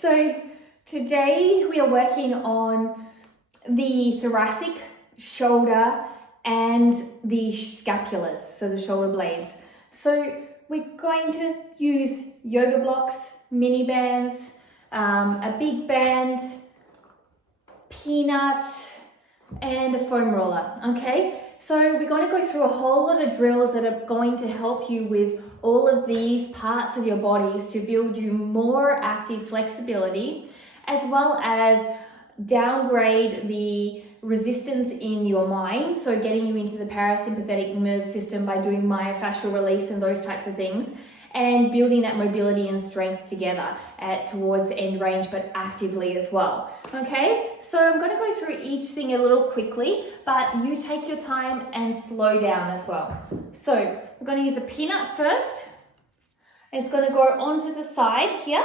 So today we are working on the thoracic, shoulder, and the scapulars, so the shoulder blades. So we're going to use yoga blocks, mini bands, a big band, peanut, and a foam roller, okay? So we're going to go through a whole lot of drills that are going to help you with all of these parts of your bodies to build you more active flexibility, as well as downgrade the resistance in your mind, so getting you into the parasympathetic nerve system by doing myofascial release and those types of things, and building that mobility and strength together towards end range, but actively as well. Okay, so I'm going to go through each thing a little quickly, but you take your time and slow down as well. So we're going to use a peanut first. It's going to go onto the side here,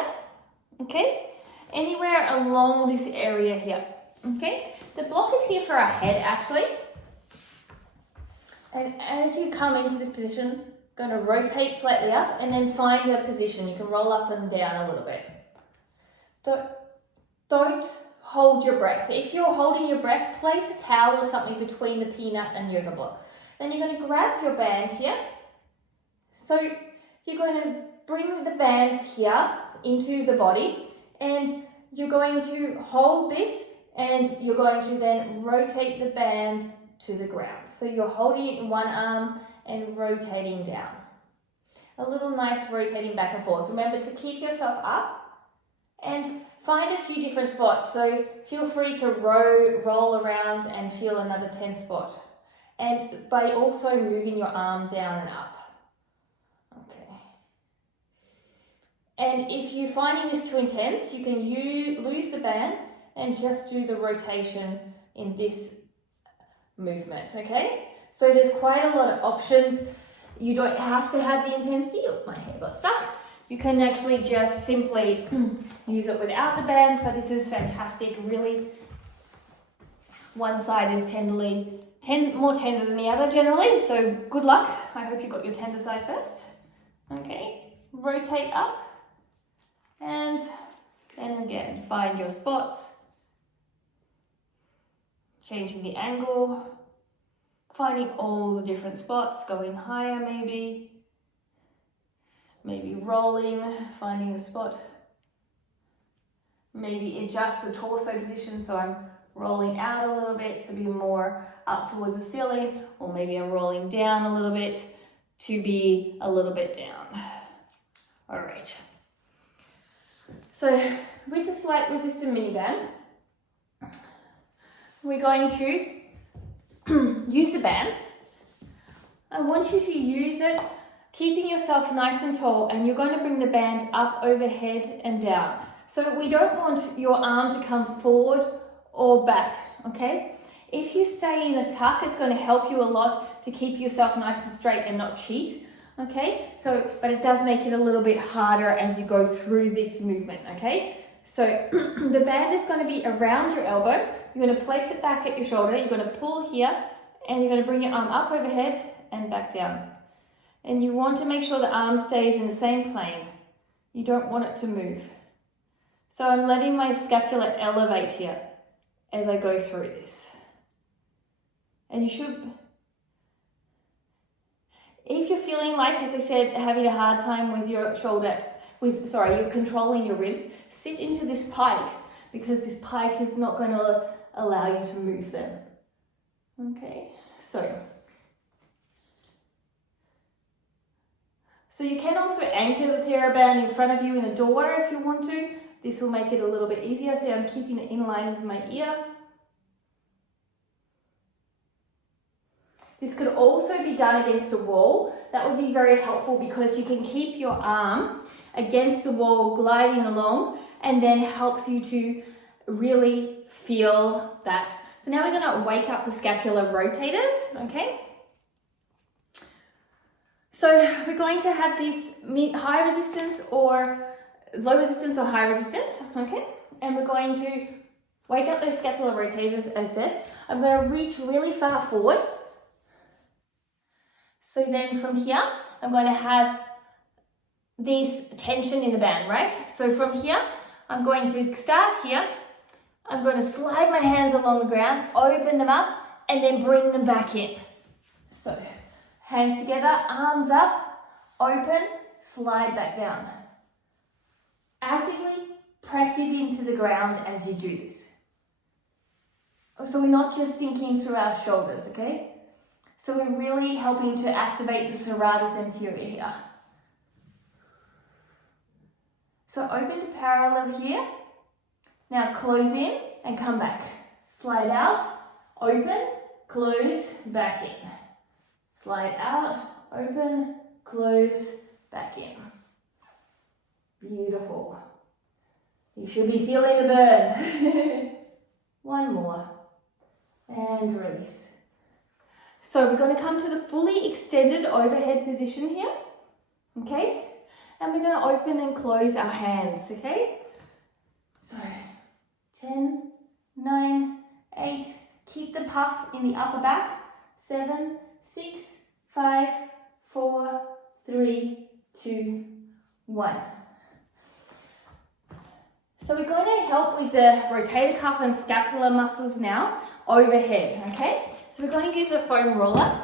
okay, anywhere along this area here, okay. The block is here for our head actually, and as you come into this position, going to rotate slightly up and then find a position. You can roll up and down a little bit. Don't hold your breath. If you're holding your breath, place a towel or something between the peanut and yoga block. Then you're going to grab your band here. So you're going to bring the band here into the body, and you're going to hold this, and you're going to then rotate the band to the ground. So you're holding it in one arm and rotating down. A little nice rotating back and forth. Remember to keep yourself up and find a few different spots. So feel free to roll around and feel another tense spot. And by also moving your arm down and up. Okay. And if you're finding this too intense, you can lose the band and just do the rotation in this movement, okay? So there's quite a lot of options. You don't have to have the intensity. Oh, my hair got stuck. You can actually just simply use it without the band, but this is fantastic. Really, one side is more tender than the other generally, so good luck. I hope you got your tender side first. Okay, rotate up, and then again, find your spots. Changing the angle. Finding all the different spots, going higher maybe rolling, finding the spot. Maybe adjust the torso position, so I'm rolling out a little bit to be more up towards the ceiling, or maybe I'm rolling down a little bit to be a little bit down. All right. So with the slight resistant mini band, we're going to use the band. I want you to use it keeping yourself nice and tall, and you're going to bring the band up overhead and down. So we don't want your arm to come forward or back, okay? If you stay in a tuck, it's going to help you a lot to keep yourself nice and straight and not cheat, okay? So, but it does make it a little bit harder as you go through this movement, okay? So the band is going to be around your elbow. You're going to place it back at your shoulder. You're going to pull here, and you're going to bring your arm up overhead and back down. And you want to make sure the arm stays in the same plane. You don't want it to move. So I'm letting my scapula elevate here as I go through this. And you should, if you're feeling like, as I said, having a hard time with your shoulder, you're controlling your ribs, sit into this pike, because this pike is not going to allow you to move them. Okay, so you can also anchor the TheraBand in front of you in a door if you want to. This will make it a little bit easier. So I'm keeping it in line with my ear. This could also be done against a wall. That would be very helpful because you can keep your arm against the wall gliding along, and then helps you to really feel that. So now we're going to wake up the scapular rotators, okay? So we're going to have this high resistance or low resistance or high resistance, okay? And we're going to wake up those scapular rotators, as I said. I'm going to reach really far forward. So then from here, I'm going to have this tension in the band, right? So from here, I'm going to start here. I'm going to slide my hands along the ground, open them up, and then bring them back in. So, hands together, arms up, open, slide back down. Actively press it into the ground as you do this. So we're not just sinking through our shoulders, okay? So we're really helping to activate the serratus anterior here. So open to parallel here. Now close in and come back. Slide out, open, close, back in. Slide out, open, close, back in. Beautiful. You should be feeling the burn. One more. And release. So we're going to come to the fully extended overhead position here. Okay? And we're going to open and close our hands. Okay? So 10, 9, 8. Keep the puff in the upper back. 7, 6, 5, 4, 3, 2, 1. So we're going to help with the rotator cuff and scapular muscles now, overhead, okay? So we're going to use a foam roller.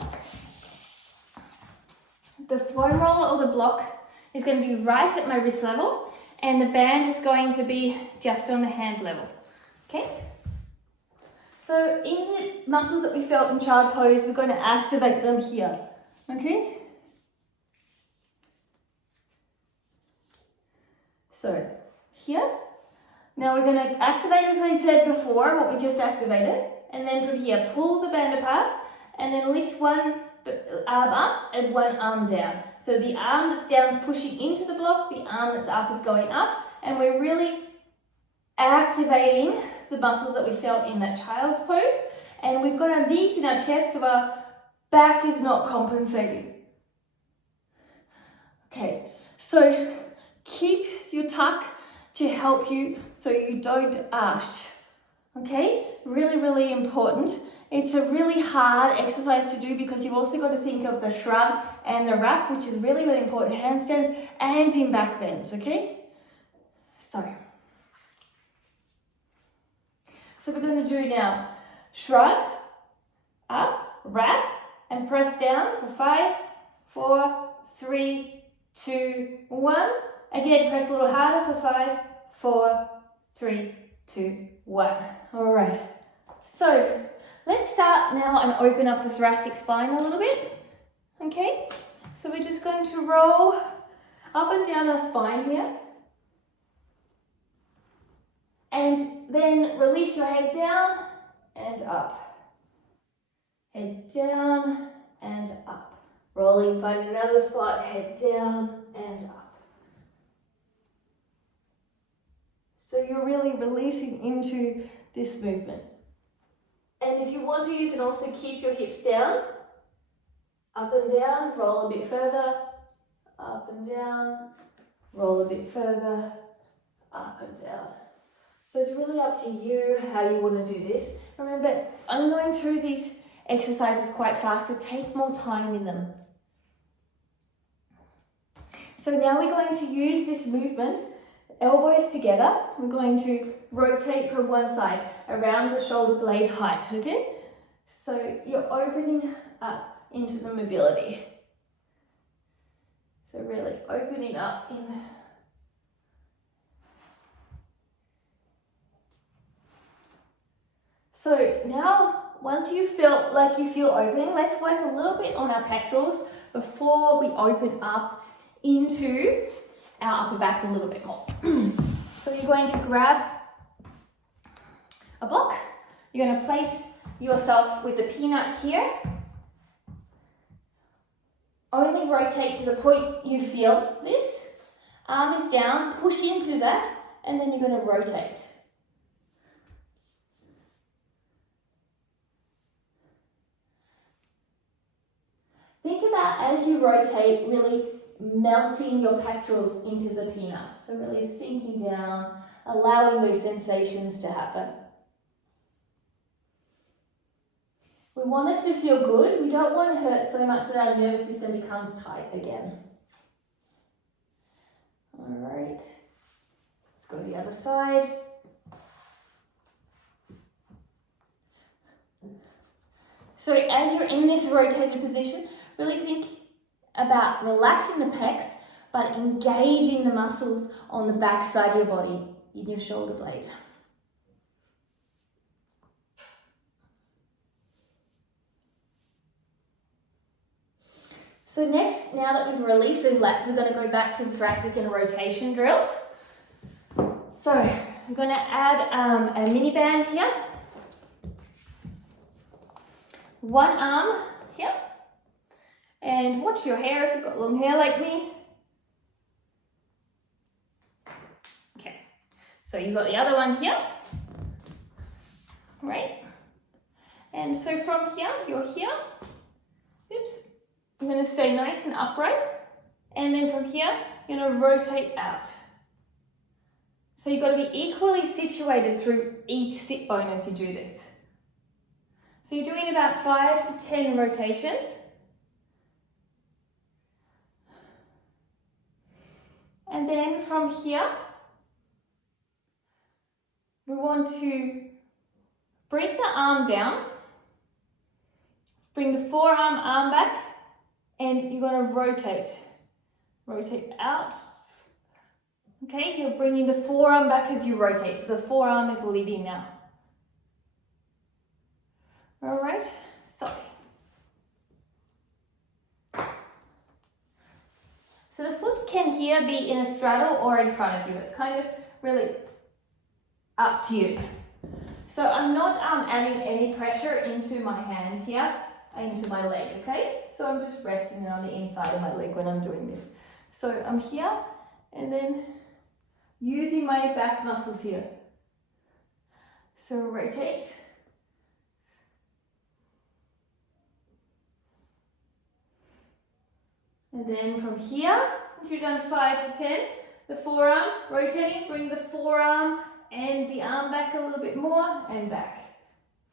The foam roller or the block is going to be right at my wrist level, and the band is going to be just on the hand level, okay? So in the muscles that we felt in child pose, we're going to activate them here, okay? So here. Now we're going to activate, as I said before, what we just activated. And then from here, pull the band apart and then lift one arm up and one arm down. So the arm that's down is pushing into the block, the arm that's up is going up. And we're really activating the muscles that we felt in that child's pose. And we've got our knees in our chest so our back is not compensating. Okay, so keep your tuck to help you so you don't arch, okay? Really, really important. It's a really hard exercise to do because you've also got to think of the shrug and the wrap, which is really, really important. Handstands and in back bends, okay? So we're going to do now shrug, up, wrap, and press down for 5, 4, 3, 2, 1. Again, press a little harder for 5, 4, 3, 2, 1. All right. So let's start now and open up the thoracic spine a little bit. Okay. So we're just going to roll up and down our spine here. And then release your head down and up. Head down and up. Rolling, find another spot, head down and up. So you're really releasing into this movement. And if you want to, you can also keep your hips down, up and down, roll a bit further, up and down, roll a bit further, up and down. So it's really up to you how you want to do this. Remember, I'm going through these exercises quite fast, so take more time in them. So now we're going to use this movement, elbows together. We're going to rotate from one side around the shoulder blade height, okay? So you're opening up into the mobility. So really opening up in. So now, once you feel like you feel opening, let's work a little bit on our pectorals before we open up into our upper back a little bit more. So you're going to grab a block. You're going to place yourself with the peanut here. Only rotate to the point you feel this. Arm is down, push into that, and then you're going to rotate. Think about, as you rotate, really melting your pectorals into the peanut. So really sinking down, allowing those sensations to happen. We want it to feel good. We don't want to hurt so much that our nervous system becomes tight again. All right. Let's Let's go to the other side. So as you're in this rotated position, really think about relaxing the pecs, but engaging the muscles on the back side of your body in your shoulder blade. So next, now that we've released those lats, we're going to go back to the thoracic and rotation drills. So I'm going to add a mini band here. One arm here. And watch your hair if you've got long hair like me. Okay, so you've got the other one here. Right? And so from here, you're here. Oops. I'm going to stay nice and upright. And then from here, you're going to rotate out. So you've got to be equally situated through each sit bone as you do this. So you're doing about 5 to 10 rotations. And then from here, we want to break the arm down, bring the forearm arm back, and you're going to rotate. Rotate out. Okay, you're bringing the forearm back as you rotate, so the forearm is leading now. All right, so the foot can here be in a straddle or in front of you. It's kind of really up to you. So I'm not adding any pressure into my hand here, into my leg, okay? So I'm just resting it on the inside of my leg when I'm doing this. So I'm here and then using my back muscles here. So rotate. And then from here, once you've done 5 to 10, the forearm, rotating, bring the forearm and the arm back a little bit more and back.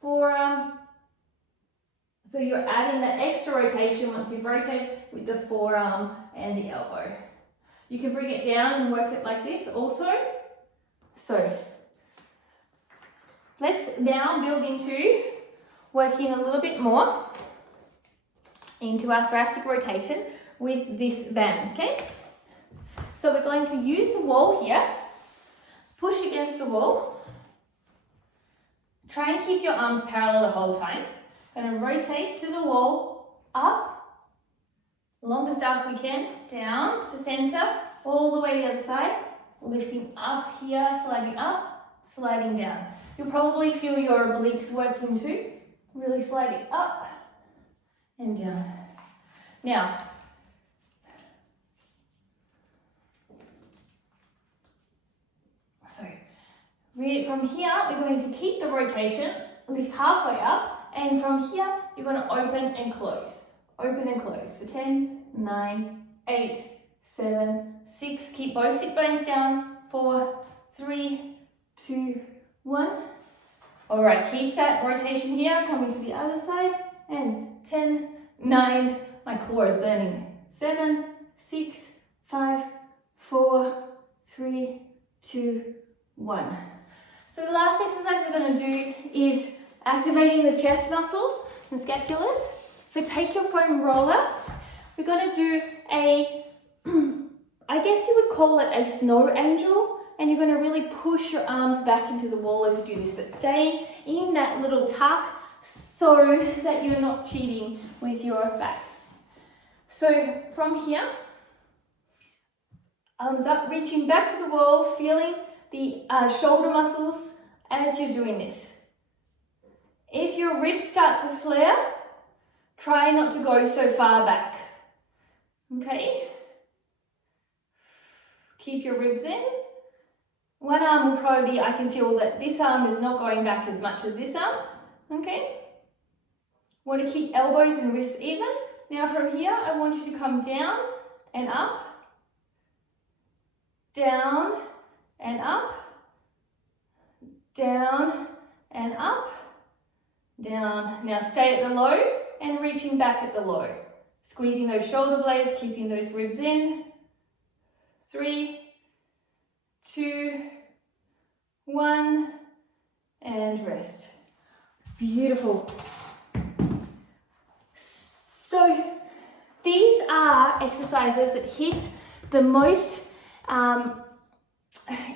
Forearm. So you're adding that extra rotation once you've rotated with the forearm and the elbow. You can bring it down and work it like this also. So let's now build into working a little bit more into our thoracic rotation with this band, okay? So we're going to use the wall here, push against the wall, try and keep your arms parallel the whole time. Going to rotate to the wall, up, longest arc we can, down to center, all the way the other side, lifting up here, sliding up, sliding down. You'll probably feel your obliques working too, really sliding up and down. Now, so from here, we're going to keep the rotation, lift halfway up, and from here, you're going to open and close. Open and close for 10, 9, 8, 7, 6. Keep both sit bones down. 4, 3, 2, 1. All right, keep that rotation here, coming to the other side. And 10, 9, my core is burning. 7, 6, 5, 4, 3, 2, 1. So the last exercise we're going to do is activating the chest muscles and scapulars. So take your foam roller. We're going to do a, I guess you would call it a snow angel, and you're going to really push your arms back into the wall as you do this, but staying in that little tuck so that you're not cheating with your back. So from here, arms up, reaching back to the wall, feeling the shoulder muscles as you're doing this. If your ribs start to flare, try not to go so far back. Okay? Keep your ribs in. One arm will probably be, I can feel that this arm is not going back as much as this arm. Okay? Want to keep elbows and wrists even. Now from here, I want you to come down and up. Down and up. Down and up. Down. Now stay at the low and reaching back at the low. Squeezing those shoulder blades, keeping those ribs in. 3, 2, and rest. Beautiful. So these are exercises that hit the most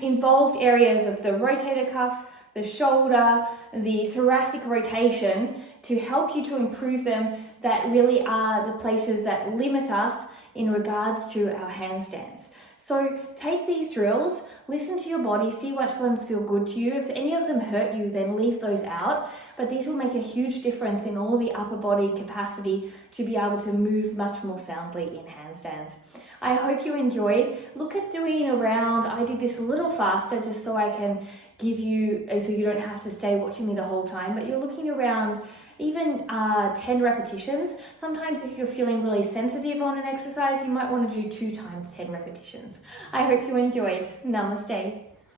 involved areas of the rotator cuff, the shoulder, the thoracic rotation, to help you to improve them, that really are the places that limit us in regards to our handstands. So take these drills, listen to your body, see which ones feel good to you. If any of them hurt you, then leave those out. But these will make a huge difference in all the upper body capacity to be able to move much more soundly in handstands. I hope you enjoyed. Look at doing around, I did this a little faster just so I can give you, so you don't have to stay watching me the whole time, but you're looking around even 10 repetitions. Sometimes if you're feeling really sensitive on an exercise, you might want to do 2 times 10 repetitions. I hope you enjoyed. Namaste.